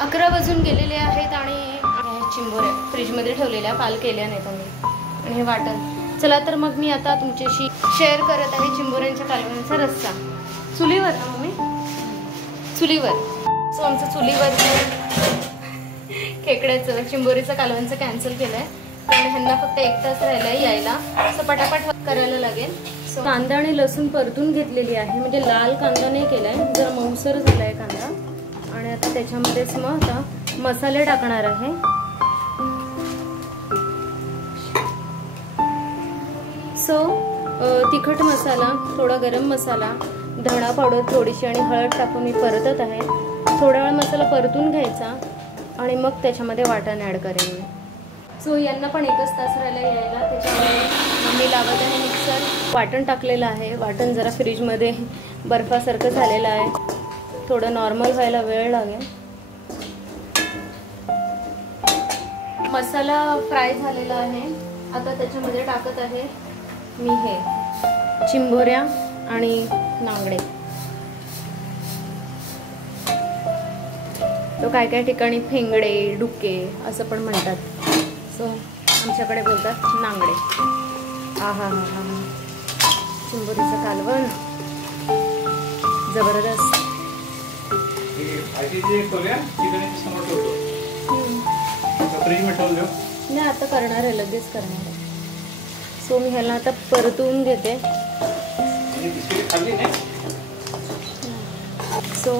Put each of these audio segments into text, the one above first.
11 वाजून गेलेले आहेत आणि चिंबोऱ्या फ्रीजमध्ये ठेवलेल्या, काल केल्या नाहीत आम्ही. आणि हे वाटण. चला तर मग मी आता तुमच्याशी शेअर करत आहे चिंबोऱ्यांच्या कालवणाचा रस्सा. चुलीवर ना मम्मी? चुलीवर. सो आमचं चुलीवर खेकड्याचं चिंबोरीचं कालवणचं कॅन्सल केलं आहे, कारण ह्यांना फक्त 1 तास राहिला आहे यायला. असं पटापट करायला लागेल. सो कांदा आणि लसूण परतून घेतलेली आहे, म्हणजे लाल कांदा नाही केला आहे, जरा मऊसर झाला आहे कांदा. आणि आता त्याच्यामध्येच मग आता मसाले टाकणार आहे. सो तिखट मसाला, थोडा गरम मसाला, धणा पावडर थोडीशी आणि हळद टाकून मी परतत आहे. थोडा वेळ मसाला परतून घ्यायचा आणि मग त्याच्यामध्ये वाटण ॲड करेन मी. सो यांना पण 1च तास राहिला यायला, त्याच्यामुळे मी लावत आहे मिक्सर. वाटण टाकलेलं आहे. वाटण जरा फ्रीजमध्ये बर्फासारखं झालेलं आहे, थोडं नॉर्मल व्हायला वेळ लागेल. मसाला फ्राय झालेला आहे. आता त्याच्यामध्ये टाकत आहे मी हे चिंबोऱ्या आणि नांगडे. तो काय काय ठिकाणी फेंगडे, डुके असं पण म्हणतात. सो आमच्याकडे बोलतात नांगडे. हा हा हा हा हा. चिंबोरीचं कालवण जबरदस्त. नाही आता करणार आहे, लगेच करणार आहे. सो मी ह्याला आता परतून घेते. सो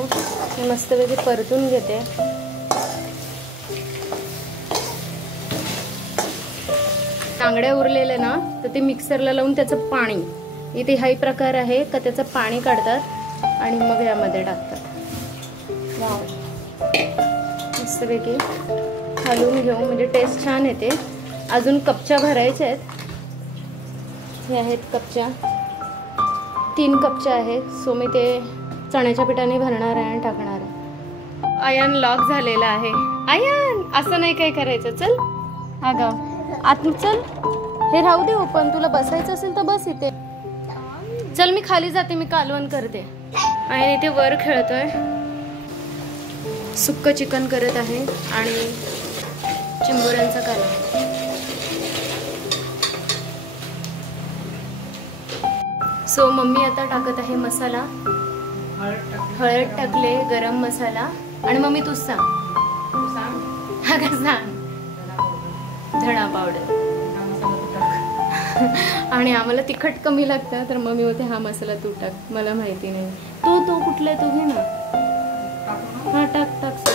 मी मस्तपैकी परतून घेते. नांगड्या उरलेले ना तर ते मिक्सरला लावून त्याचं पाणी, इथे हाही प्रकार आहे का त्याचं पाणी काढतात आणि मग यामध्ये टाकतात. वाव, मस्तपैकी हलवून घेऊ म्हणजे टेस्ट छान येते. अजून कपच्या भरायच्या आहेत. हे आहेत कपच्या, 3 कपच्या आहेत. सो मी ते चण्याच्या पिठाने भरणार आहे आणि टाकणार आहे. आयन लॉक झालेला आहे. आयन असं नाही काय करायचं. चल अगं आत चल, हे राहू दे ओपन. तुला बसायचं असेल तर बस इथे. चल मी खाली जाते, मी कालवण करते. आणि इथे वर खेळतोय. सुक्क चिकन करत आहे आणि चिंबोऱ्यांचा कालवण. सो मम्मी आता टाकत आहे मसाला. हळद टाकले, गरम मसाला. आणि मम्मी तूच सांग. हा का सांग. धणा पावडर. आणि आम्हाला तिखट कमी लागतं तर मम्मी होते हा मसाला तू टाक. मला माहिती नाही. तो कुठला आहे तो घे ना. हा टाक टाक.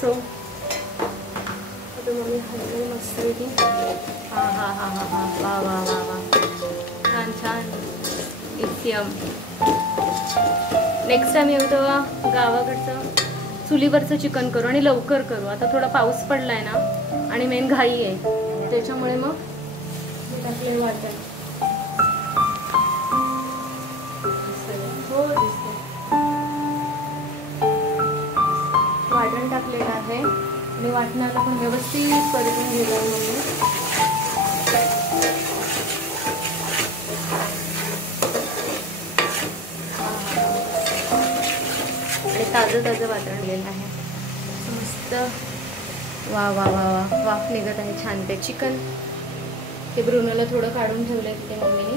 सो आता मम्मी हलवली मस्त. हा हा हा हा हा. वा वा वा वा. छान छान. इतम. नेक्स्ट टाइम येऊ तेव्हा गावाकडचं चुलीवरचं चिकन करू आणि लवकर करू. आता थोडा पाऊस पडलाय ना आणि मेन घाई आहे, त्याच्यामुळे मग टाकले वाटण. हो दिसते. वाटण टाकलेलं आहे आणि वाटणाला पण व्यवस्थित परतून घेऊया म्हणून. ताजं वाटण गेलं आहे मस्त. वा वा वा वा. वाफ निघत आहे छान. ते चिकन ते ब्रुनोला थोडं काढून ठेवलंय तिथे मम्मीने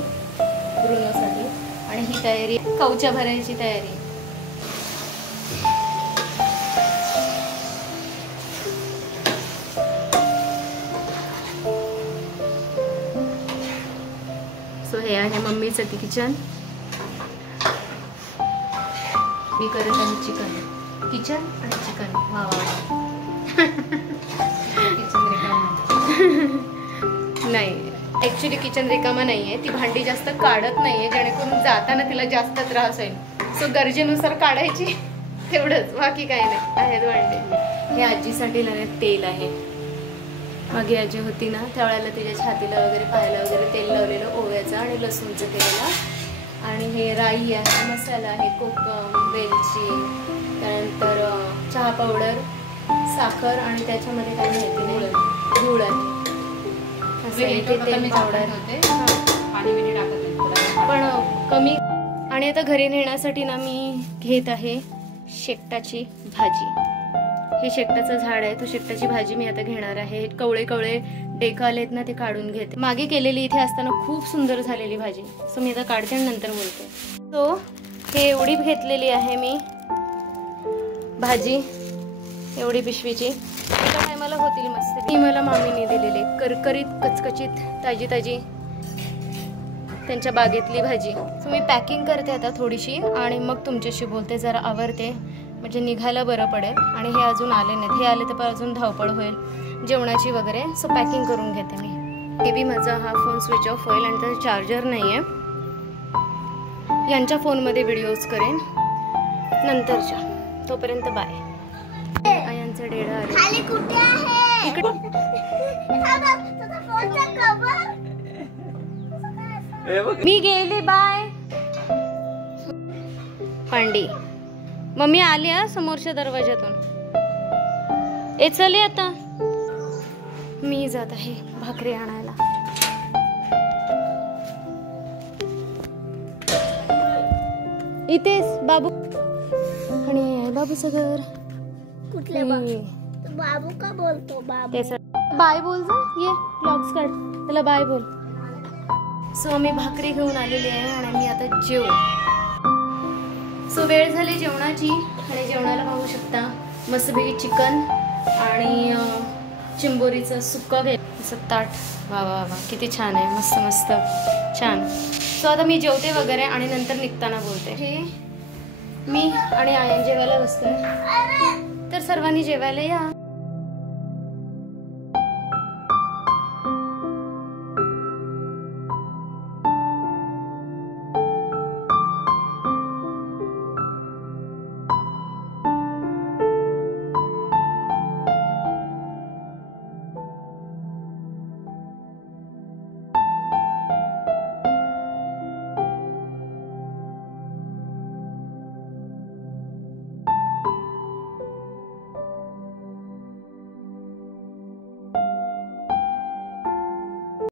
ब्रुनोसाठी. आणि ही तयारी कवच्या भरायची तयारी. सो हे आहे मम्मीचं किचन. मी करत आहे चिकन. किचन आणि चिकन. वा वा. नाही ॲक्च्युली किचन रिकामा नाही आहे. ती भांडी जास्त काढत नाही आहे, जेणेकरून जाताना तिला जास्त त्रास होईल. सो गरजेनुसार काढायची तेवढंच, बाकी काही नाही. आहेत भांडे. हे आजीसाठी तेल आहे. मागे आजी होती ना त्यावेळेला तिच्या छातीला वगैरे पायाला वगैरे तेल लावलेलं ओव्याचं आणि लसूणचं केलेलं. आणि हे राई आहे, मसाला आहे, कोकम, वेलची, त्यानंतर चहा पावडर, साखर आणि त्याच्यामध्ये काय माहिती नाही, गूळ आहे. असं इथे तेल पावडर होते. पण कमी आणि आता घरी नेण्यासाठी ना मी घेत आहे शेकटाची भाजी. हे शेकटाचं झाड आहे, तो शेकटाची भाजी मी आता घेणार आहे. कवळे कवळे डेक आलेत ना, ते काढून घेते. मागे केलेली इथे असताना खूप सुंदर झालेली भाजी, सो मी आता काढते आणि नंतर बोलते. सो हे एवढी घेतलेली आहे मी भाजी, एवढी पिशवीची. एका टायमाला होतील मस्त. ती मला मामीने दिलेली करकरीत कचकचीत ताजी ताजी त्यांच्या बागेतली भाजी. सो मी पॅकिंग करते आता थोडीशी आणि मग तुमच्याशी बोलते. जरा आवरते म्हणजे निघायला बरं पडेल. आणि हे अजून आले नाहीत, हे आले तर पण अजून धावपळ होईल जेवणाची वगैरे. सो पॅकिंग करून घेते मी. मे बी माझा हा फोन स्विच ऑफ होईल आणि त्याचा चार्जर नाही आहे. यांच्या फोनमध्ये व्हिडिओज करेन नंतरच्या. तोपर्यंत बाय. यांचं डेडा आले. मी गेली, बाय. पांडी मम्मी आली हा समोरच्या दरवाजातून. ए चले, आता मी जात आहे भाकरी आणायला. इथेच बाबू आणि बाबूचं घर. कुठले बाबू का बोलतो? बाबू बाय बोल जा. ये ब्लॉग्स काढ, त्याला बाय बोल. सो मी भाकरी घेऊन आलेली आहे आणि मी आता जेव. सो वेळ झाली जेवणाची आणि जेवणाला पाहू शकता मस्तपैकी चिकन आणि चिंबोरीचं सुक्का घ्यायचं ताट. वा वा वा, किती छान आहे, मस्त मस्त छान. सो आता मी जेवते वगैरे आणि नंतर निघताना बोलते. हे मी आणि आयन जेवायला बसतोय, तर सर्वांनी जेवायला या.